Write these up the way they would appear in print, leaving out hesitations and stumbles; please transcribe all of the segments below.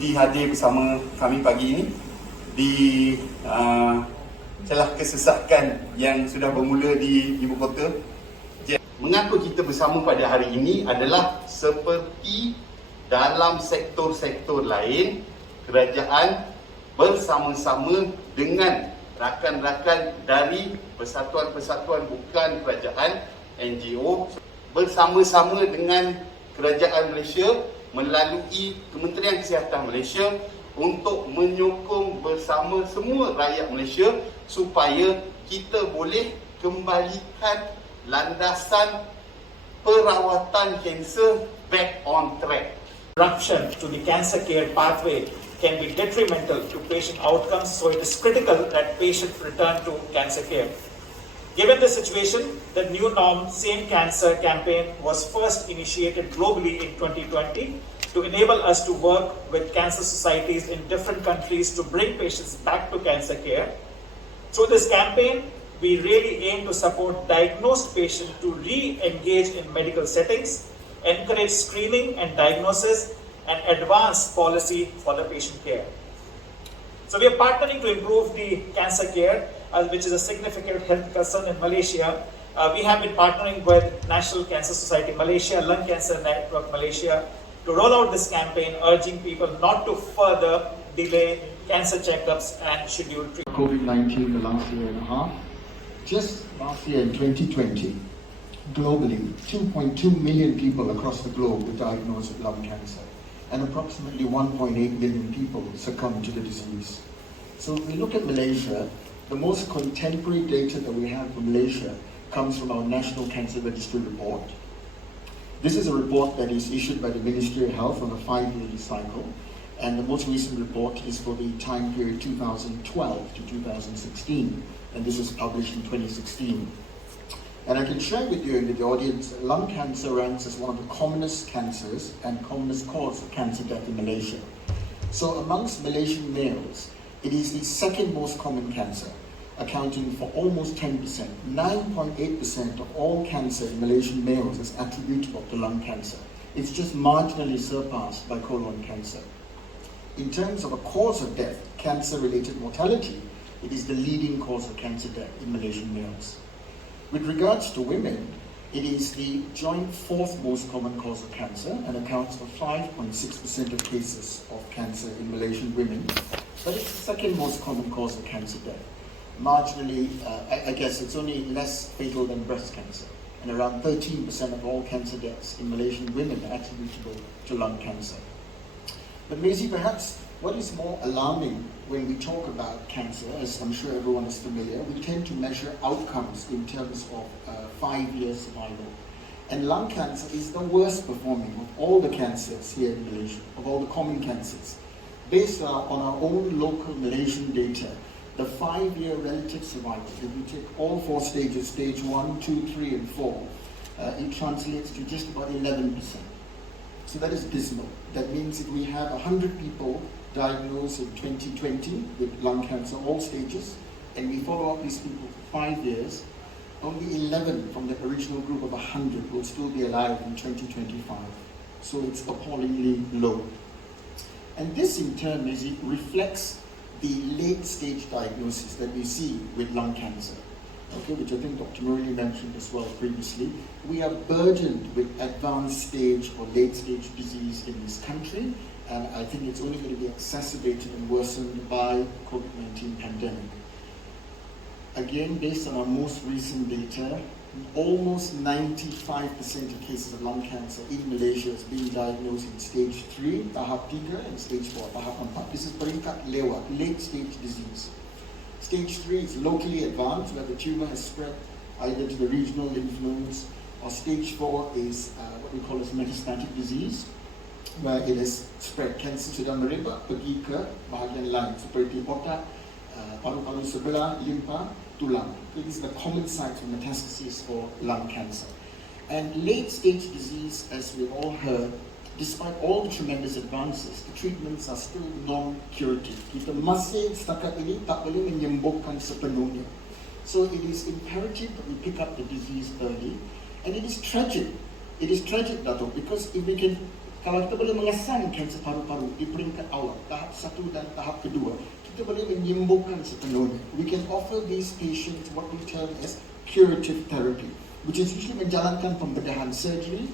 sudi hadir bersama kami pagi ini di celah kesesakan yang sudah bermula di ibu kota. Mengapa kita bersama pada hari ini adalah seperti dalam sektor-sektor lain, kerajaan bersama-sama dengan rakan-rakan dari persatuan-persatuan bukan kerajaan, NGO, bersama-sama dengan kerajaan Malaysia melalui Kementerian Kesihatan Malaysia untuk menyokong bersama semua rakyat Malaysia supaya kita boleh kembalikan landasan perawatan kanser back on track. Disruption to the cancer care pathway can be detrimental to patient outcomes, so it is critical that patients return to cancer care. Given the situation, the New Norm Same Cancer campaign was first initiated globally in 2020 to enable us to work with cancer societies in different countries to bring patients back to cancer care. Through this campaign, we really aim to support diagnosed patients to re-engage in medical settings, encourage screening and diagnosis, and advance policy for the patient care. So we are partnering to improve the cancer care, which is a significant health concern in Malaysia. We have been partnering with National Cancer Society Malaysia, Lung Cancer Network Malaysia to roll out this campaign, urging people not to further delay cancer checkups and scheduled treatment. COVID-19 the last year and a half. Just last year in 2020, globally, 2.2 million people across the globe were diagnosed with lung cancer, and approximately 1.8 million people succumbed to the disease. So if we look at Malaysia, the most contemporary data that we have from Malaysia comes from our National Cancer Registry report. This is a report that is issued by the Ministry of Health on a 5-yearly cycle, and the most recent report is for the time period 2012 to 2016, and this was published in 2016. And I can share with you and with the audience, lung cancer ranks as one of the commonest cancers and commonest cause of cancer death in Malaysia. So amongst Malaysian males, it is the second most common cancer, accounting for almost 10%. 9.8% of all cancer in Malaysian males is attributable to lung cancer. It's just marginally surpassed by colon cancer. In terms of a cause of death, cancer-related mortality, it is the leading cause of cancer death in Malaysian males. With regards to women, it is the joint fourth most common cause of cancer and accounts for 5.6% of cases of cancer in Malaysian women, but it's the second most common cause of cancer death. Marginally, I guess it's only less fatal than breast cancer, and around 13% of all cancer deaths in Malaysian women are attributable to lung cancer. But Maisie, perhaps what is more alarming when we talk about cancer, as I'm sure everyone is familiar, we tend to measure outcomes in terms of 5-year survival. And lung cancer is the worst performing of all the cancers here in Malaysia, of all the common cancers. Based on our own local Malaysian data, the 5-year relative survival, if we take all 4 stages, stage 1, 2, 3, and 4, it translates to just about 11%. So that is dismal. That means if we have 100 people diagnosed in 2020 with lung cancer, all stages, and we follow up these people for 5 years, only 11 from the original group of 100 will still be alive in 2025. So it's appallingly low. And this in turn reflects the late stage diagnosis that we see with lung cancer, okay, which I think Dr. Murali mentioned as well previously. We are burdened with advanced stage or late stage disease in this country, and I think it's only going to be exacerbated and worsened by COVID-19 pandemic. Again, based on our most recent data, almost 95% of cases of lung cancer in Malaysia is being diagnosed in stage 3, tahap 3, and stage 4, tahap 4. This is peringkat lewat, late stage disease. Stage 3 is locally advanced, where the tumor has spread either to the regional lymph nodes, or stage 4 is what we call as metastatic disease, where it has spread, cancer sudah merebak pergi ke bahagian lain seperti otak, paru-paru sebelah, limpa, tulang. So these are the common sites of metastasis for lung cancer. And late stage disease, as we've all heard, despite all the tremendous advances, the treatments are still non-curative. Kita masih setakat ini tak boleh menyembuhkan sepenuhnya. So it is imperative that we pick up the disease early, and it is tragic. It is tragic, Dato', because if we can Kalau kita boleh mengesan kanser paru-paru di peringkat awal, tahap 1 dan tahap kedua, kita boleh menyembuhkan sepenuhnya. We can offer these patients what we term as curative therapy, which is usually menjalankan pembedahan surgery,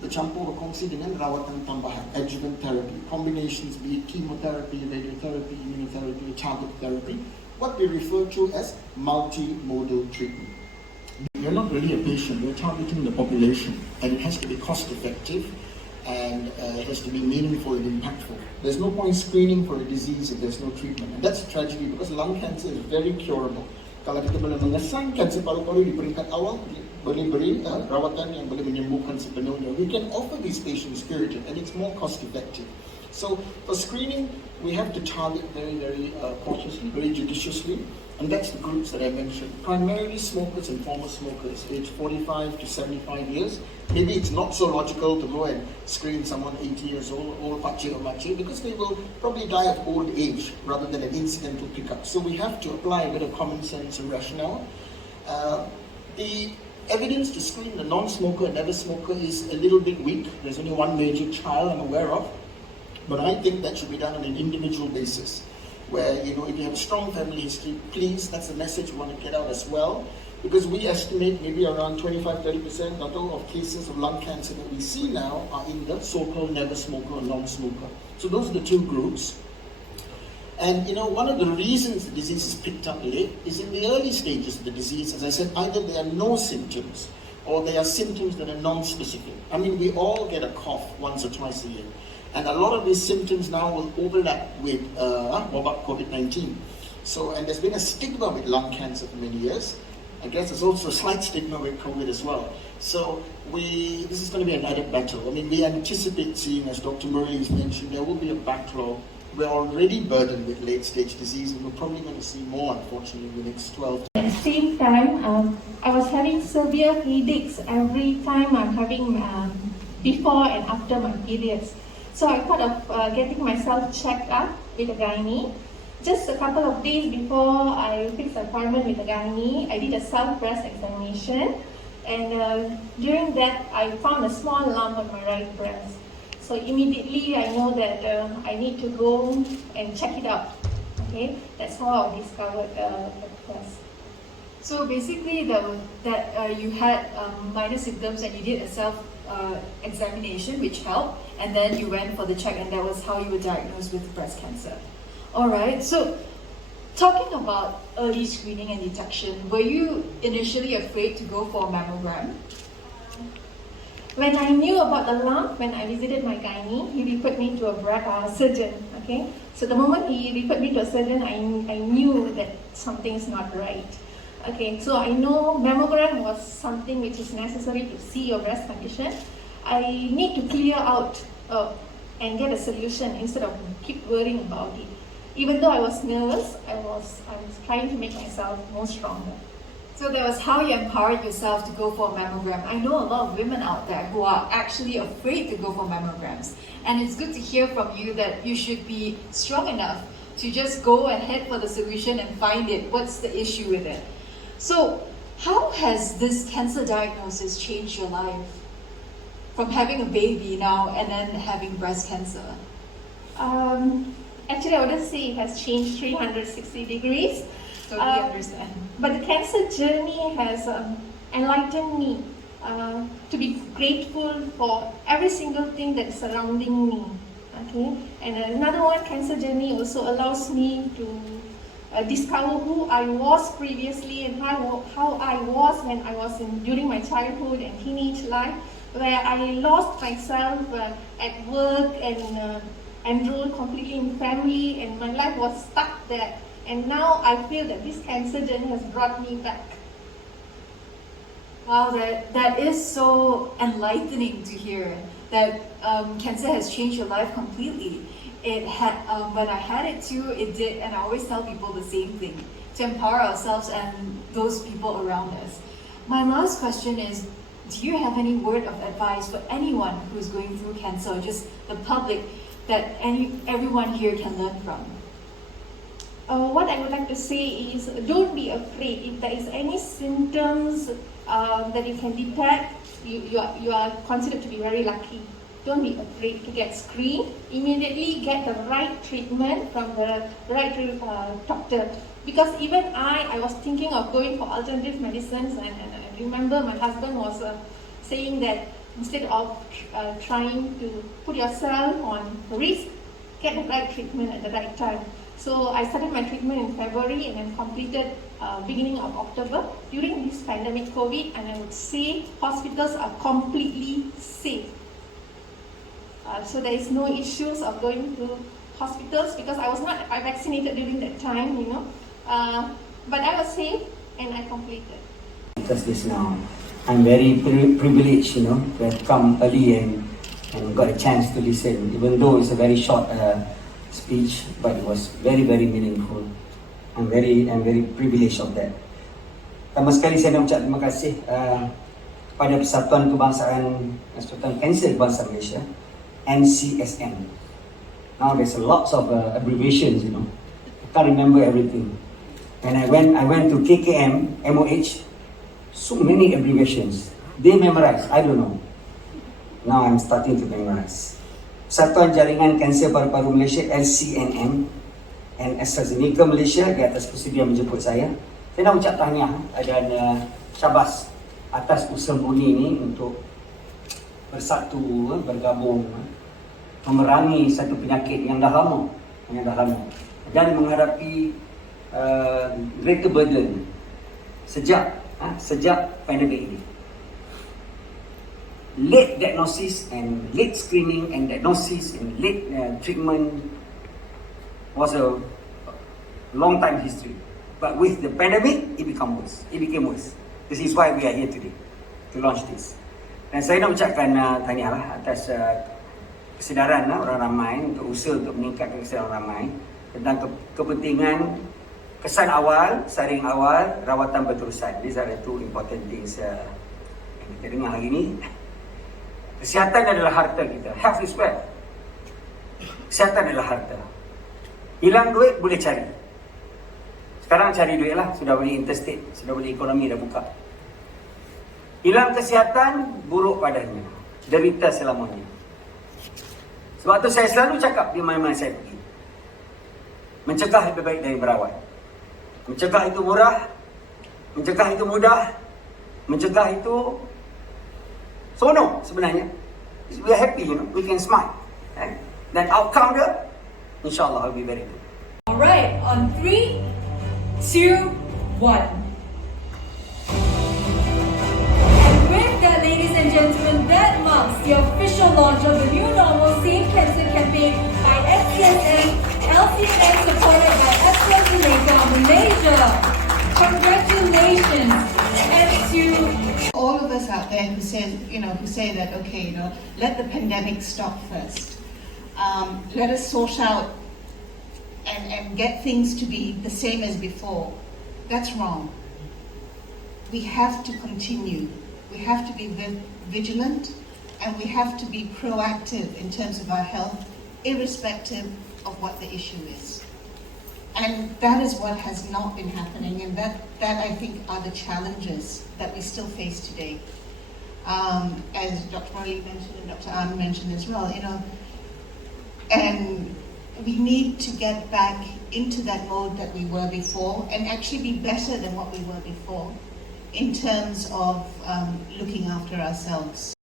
bercampur berkongsi dengan rawatan tambahan, adjuvant therapy, combinations be it chemotherapy, radiotherapy, immunotherapy, target therapy, what we refer to as multimodal treatment. You're not really a patient, you're targeting the population, and it has to be cost effective, and it has to be meaningful and impactful. There's no point screening for a disease if there's no treatment, and that's a tragedy because lung cancer is very curable. Kalau kita boleh mengesan kanser paru-paru di peringkat awal, boleh beri rawatan yang boleh menyembuhkan sepenuhnya. We can offer these patients curative, and it's more cost effective. So for screening, we have to target very cautiously, very judiciously, and that's the groups that I mentioned. Primarily smokers and former smokers, aged 45 to 75 years. Maybe it's not so logical to go and screen someone 80 years old, pakcik or makcik, because they will probably die of old age rather than an incidental pickup. So we have to apply a bit of common sense and rationale. The evidence to screen the non-smoker and never smoker is a little bit weak. There's only one major trial I'm aware of. But I think that should be done on an individual basis, where, if you have a strong family history, please, that's the message we want to get out as well, because we estimate maybe around 25-30% of cases of lung cancer that we see now are in the so-called never smoker or non-smoker. So those are the two groups. And one of the reasons the disease is picked up late is in the early stages of the disease. As I said, either there are no symptoms or there are symptoms that are non-specific. I mean, we all get a cough once or twice a year. And a lot of these symptoms now will overlap with COVID-19. So, and there's been a stigma with lung cancer for many years. I guess there's also a slight stigma with COVID as well. So this is going to be an added battle. I mean, we anticipate seeing, as Dr. Murray has mentioned, there will be a backlog. We're already burdened with late-stage disease, and we're probably going to see more, unfortunately, in the next 12. At the same time, I was having severe headaches every time I'm having before and after my periods. So I thought of getting myself checked up with a gynae. Just a couple of days before I fixed an appointment with a gynae, I did a self-breast examination, and during that I found a small lump on my right breast. So immediately I know that I need to go and check it out. Okay, that's how I discovered the breast. So basically, you had minor symptoms and you did a self-examination, which helped, and then you went for the check, and that was how you were diagnosed with breast cancer. All right. So, talking about early screening and detection, were you initially afraid to go for a mammogram? When I knew about the lump, when I visited my gynae, he referred me to a surgeon. Okay, so the moment he referred me to a surgeon, I knew that something is not right. Okay, so I know mammogram was something which is necessary to see your breast condition. I need to clear out and get a solution instead of keep worrying about it. Even though I was nervous, I was trying to make myself more stronger. So that was how you empowered yourself to go for a mammogram. I know a lot of women out there who are actually afraid to go for mammograms. And it's good to hear from you that you should be strong enough to just go ahead for the solution and find it. What's the issue with it? So how has this cancer diagnosis changed your life? From having a baby now and then having breast cancer? Actually, I wouldn't say it has changed 360 degrees. Totally understand. But the cancer journey has enlightened me to be grateful for every single thing that's surrounding me. Okay, and another one, cancer journey also allows me to discover who I was previously and how I was when I was during my childhood and teenage life, where I lost myself at work and enrolled completely in family, and my life was stuck there. And now I feel that this cancer journey has brought me back. Wow, that is so enlightening to hear that cancer has changed your life completely. It had, when I had it too, it did, and I always tell people the same thing, to empower ourselves and those people around us. My last question is, do you have any word of advice for anyone who's going through cancer, or just the public, that everyone here can learn from? What I would like to say is, don't be afraid. If there is any symptoms that you can detect, you are considered to be very lucky. don't be afraid to get screened. Immediately get the right treatment from the right doctor. Because even I was thinking of going for alternative medicines, and I remember my husband was saying that instead of trying to put yourself on risk, get the right treatment at the right time. So I started my treatment in February and then completed beginning of October during this pandemic COVID, and I would say hospitals are completely safe. So there is no issues of going to hospitals because I was not vaccinated during that time, but I was safe and I completed. Just this now, I'm very privileged, to have come early and got a chance to listen, even though it's a very short speech, but it was very, very meaningful. I'm very privileged of that. Pertama sekali saya nak ucap terima kasih pada Persatuan Kanser Bangsa Malaysia, NCSM. Now there's lots of abbreviations, I can't remember everything. And I went to KKM, MOH, so many abbreviations. They memorize, I don't know. Now I'm starting to memorize. Persatuan Jaringan Kanser Paru-Paru Malaysia, LCNM, and AstraZeneca Malaysia di atas bersedia menjemput saya. Saya nak ucap tahniah dan syabas atas usaha murni ini untuk bersatu, bergabung, memerangi satu penyakit yang dah lama dan menghadapi greater burden sejak pandemik ini. Late diagnosis and late screening and diagnosis and late treatment was a long time history. But with the pandemic, it became worse. This is why we are here today, to launch this. Dan saya nak ucapkan tahniah atas kesedaran orang ramai untuk usaha untuk meningkatkan kesedaran ramai tentang kepentingan kesan awal, saring awal, rawatan berterusan. These are the two important things yang kita dengar hari ini. Kesihatan adalah harta kita. Health is wealth. Kesihatan adalah harta. Hilang duit boleh cari. Sekarang cari duit lah. Sudah boleh interstate. Sudah boleh ekonomi dah buka. Hilang kesihatan, buruk badannya. Derita selamanya. Sebab tu saya selalu cakap di mana-mana saya pergi. Mencegah lebih baik dari merawat. Mencegah itu murah. Mencegah itu mudah. Mencegah itu seronok sebenarnya. We are happy, we can smile. Dan outcome dia, insyaAllah will be very good. Alright, on 3, 2, 1. And with that, ladies and gentlemen, that marks the official launch of the new normal Same Cancer campaign by NCSM, LCNM supported by AstraZeneca Malaysia. Congratulations. And to all of us out there who say that, okay, let the pandemic stop first. Let us sort out and get things to be the same as before. That's wrong. We have to continue. We have to be vigilant, and we have to be proactive in terms of our health, irrespective of what the issue is. And that is what has not been happening, and that I think are the challenges that we still face today. As Dr. Murali mentioned and Dr. Ann mentioned as well, and we need to get back into that mode that we were before and actually be better than what we were before in terms of looking after ourselves.